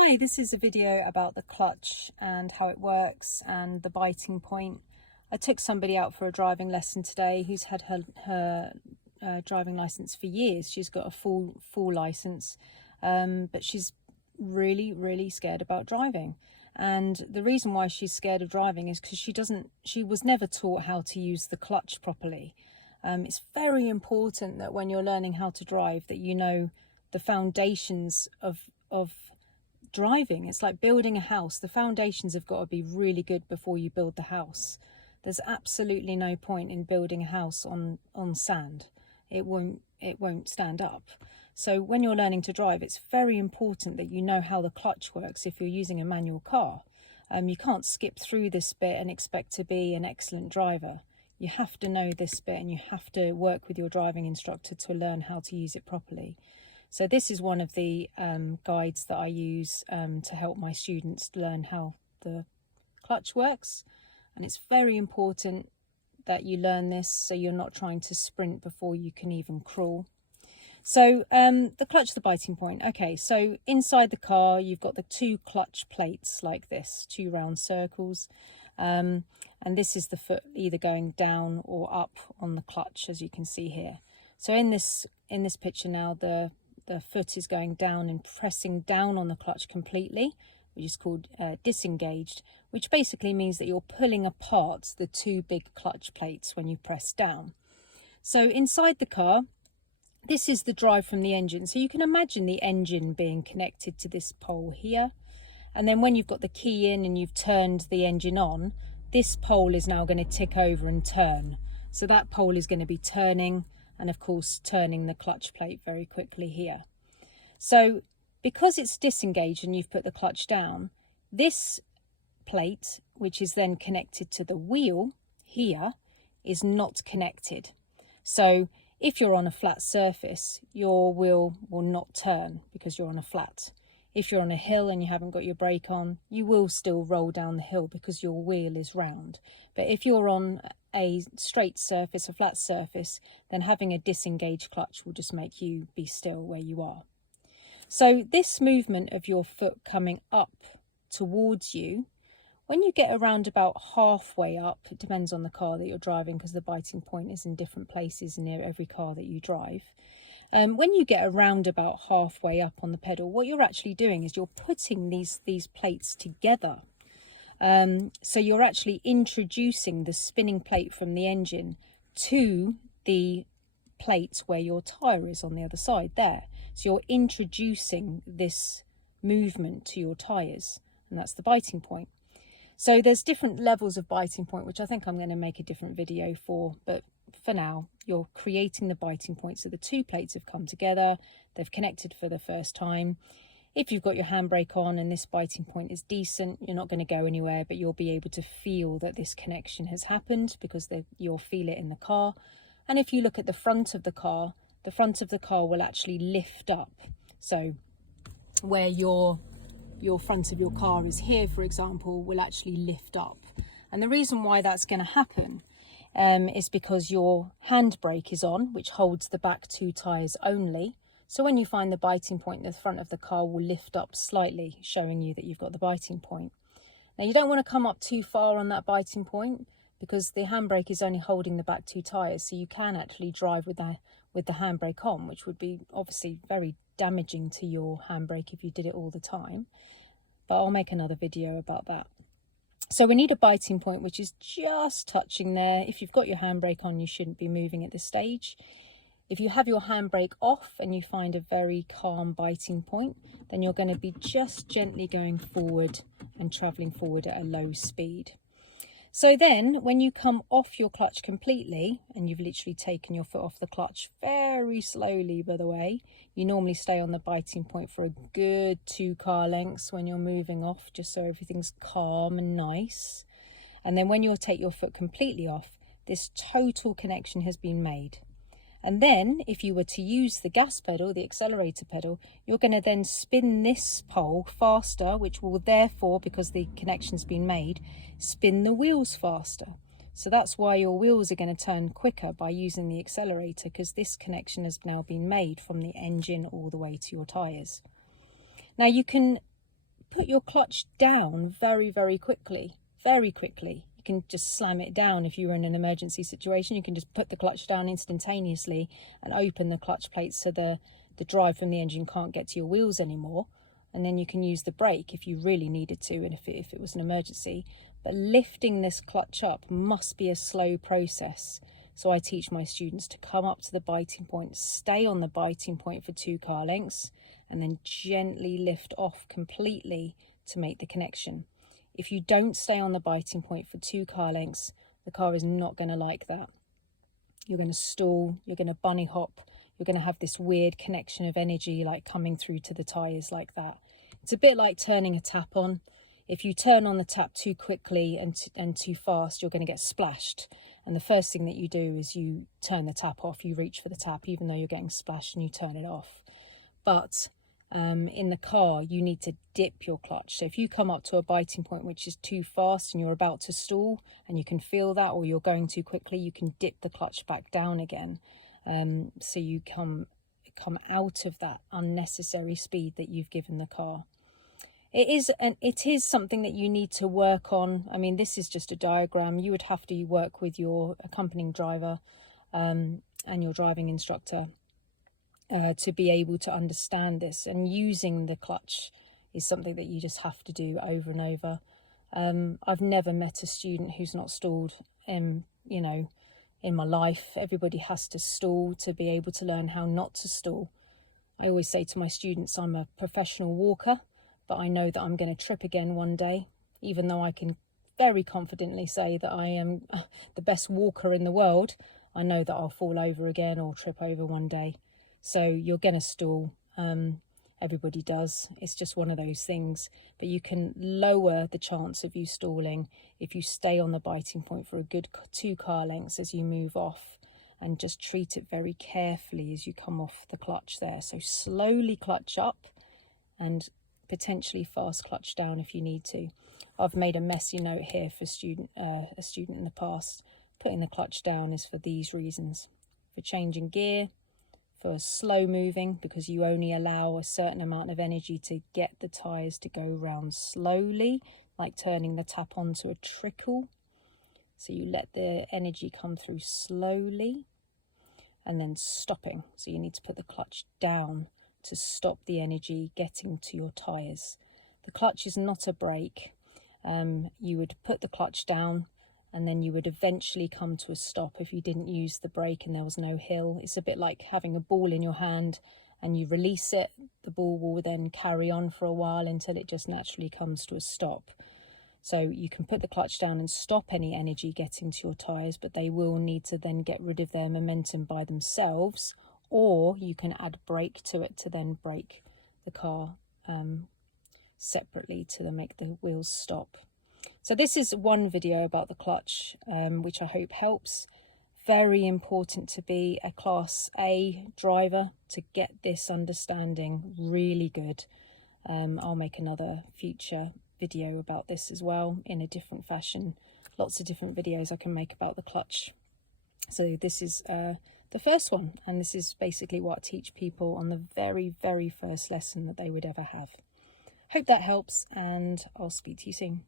Hi, this is a video about the clutch and how it works and the biting point. I took somebody out for a driving lesson today who's had her driving license for years. She's got a full license, but she's really scared about driving. And the reason why she's scared of driving is because she was never taught how to use the clutch properly. It's very important that when you're learning how to drive that you know the foundations of driving. It's like building a house. The foundations have got to be really good before you build the house. There's absolutely no point in building a house on sand. It won't stand up. So when you're learning to drive, it's very important that you know how the clutch works if you're using a manual car. You can't skip through this bit and expect to be an excellent driver. You have to know this bit and you have to work with your driving instructor to learn how to use it properly. So this is one of the guides that I use to help my students learn how the clutch works. And it's very important that you learn this so you're not trying to sprint before you can even crawl. So the clutch, the biting point. Okay, so inside the car, you've got the two clutch plates like this, two round circles. And this is the foot either going down or up on the clutch, as you can see here. So in this picture now, the foot is going down and pressing down on the clutch completely, which is called disengaged, which basically means that you're pulling apart the two big clutch plates when you press down. So inside the car, this is the drive from the engine. So you can imagine the engine being connected to this pole here. And then when you've got the key in and you've turned the engine on, this pole is now going to tick over and turn. So that pole is going to be turning, and of course turning the clutch plate very quickly here. So because it's disengaged and you've put the clutch down, this plate, which is then connected to the wheel here, is not connected. So if you're on a flat surface, your wheel will not turn because you're on a flat. If you're on a hill and you haven't got your brake on, you will still roll down the hill because your wheel is round. But if you're on a straight surface, a flat surface, then having a disengaged clutch will just make you be still where you are. So this movement of your foot coming up towards you, when you get around about halfway up, it depends on the car that you're driving because the biting point is in different places in every car that you drive. When you get around about halfway up on the pedal, what you're actually doing is you're putting these plates together. So you're actually introducing the spinning plate from the engine to the plate where your tyre is on the other side there. So you're introducing this movement to your tyres, and that's the biting point. So there's different levels of biting point, which I think I'm going to make a different video for, but for now, you're creating the biting point. So the two plates have come together, they've connected for the first time. If you've got your handbrake on and this biting point is decent, you're not going to go anywhere, but you'll be able to feel that this connection has happened because you'll feel it in the car. And if you look at the front of the car will actually lift up. So where your front of your car is here, for example, will actually lift up. And the reason why that's going to happen is because your handbrake is on, which holds the back two tyres only. So when you find the biting point, the front of the car will lift up slightly, showing you that you've got the biting point. Now you don't want to come up too far on that biting point because the handbrake is only holding the back two tyres, so you can actually drive with the handbrake on, which would be obviously very damaging to your handbrake if you did it all the time. But I'll make another video about that. So we need a biting point which is just touching there. If you've got your handbrake on, you shouldn't be moving at this stage. If you have your handbrake off and you find a very calm biting point, then you're going to be just gently going forward and travelling forward at a low speed. So then when you come off your clutch completely, and you've literally taken your foot off the clutch very slowly, by the way, you normally stay on the biting point for a good 2 car lengths when you're moving off, just so everything's calm and nice. And then when you take your foot completely off, this total connection has been made. And then if you were to use the gas pedal, the accelerator pedal, you're going to then spin this pole faster, which will therefore, because the connection's been made, spin the wheels faster. So that's why your wheels are going to turn quicker by using the accelerator, because this connection has now been made from the engine all the way to your tyres. Now you can put your clutch down very, very quickly, very quickly. You can just slam it down. If you're in an emergency situation, you can just put the clutch down instantaneously and open the clutch plate so the drive from the engine can't get to your wheels anymore. And then you can use the brake if you really needed to, and if it was an emergency. But lifting this clutch up must be a slow process. So I teach my students to come up to the biting point, stay on the biting point for 2 car lengths, and then gently lift off completely to make the connection. If you don't stay on the biting point for 2 car lengths, the car is not going to like that. You're going to stall, you're going to bunny hop, you're going to have this weird connection of energy like coming through to the tyres like that. It's a bit like turning a tap on. If you turn on the tap too quickly and too fast, you're going to get splashed. And the first thing that you do is you turn the tap off, you reach for the tap, even though you're getting splashed, and you turn it off. But in the car, you need to dip your clutch. So if you come up to a biting point which is too fast and you're about to stall and you can feel that, or you're going too quickly, you can dip the clutch back down again. So you come out of that unnecessary speed that you've given the car. It is something that you need to work on. I mean, this is just a diagram. You would have to work with your accompanying driver and your driving instructor to be able to understand this. And using the clutch is something that you just have to do over and over. I've never met a student who's not stalled, in my life. Everybody has to stall to be able to learn how not to stall. I always say to my students, I'm a professional walker, but I know that I'm going to trip again one day, even though I can very confidently say that I am the best walker in the world. I know that I'll fall over again or trip over one day. So you're going to stall. Everybody does. It's just one of those things. But you can lower the chance of you stalling if you stay on the biting point for a good 2 car lengths as you move off, and just treat it very carefully as you come off the clutch there. So slowly clutch up and potentially fast clutch down if you need to. I've made a messy note here for a student in the past. Putting the clutch down is for these reasons: for changing gear, for slow moving, because you only allow a certain amount of energy to get the tyres to go round slowly, like turning the tap on to a trickle. So you let the energy come through slowly, and then stopping. So you need to put the clutch down to stop the energy getting to your tyres. The clutch is not a brake. You would put the clutch down and then you would eventually come to a stop if you didn't use the brake and there was no hill. It's a bit like having a ball in your hand and you release it. The ball will then carry on for a while until it just naturally comes to a stop. So you can put the clutch down and stop any energy getting to your tyres, but they will need to then get rid of their momentum by themselves, or you can add brake to it to then brake the car separately to then make the wheels stop. So this is one video about the clutch, which I hope helps. Very important to be a Class A driver to get this understanding really good. I'll make another future video about this as well in a different fashion. Lots of different videos I can make about the clutch. So this is the first one, and this is basically what I teach people on the very, very first lesson that they would ever have. Hope that helps, and I'll speak to you soon.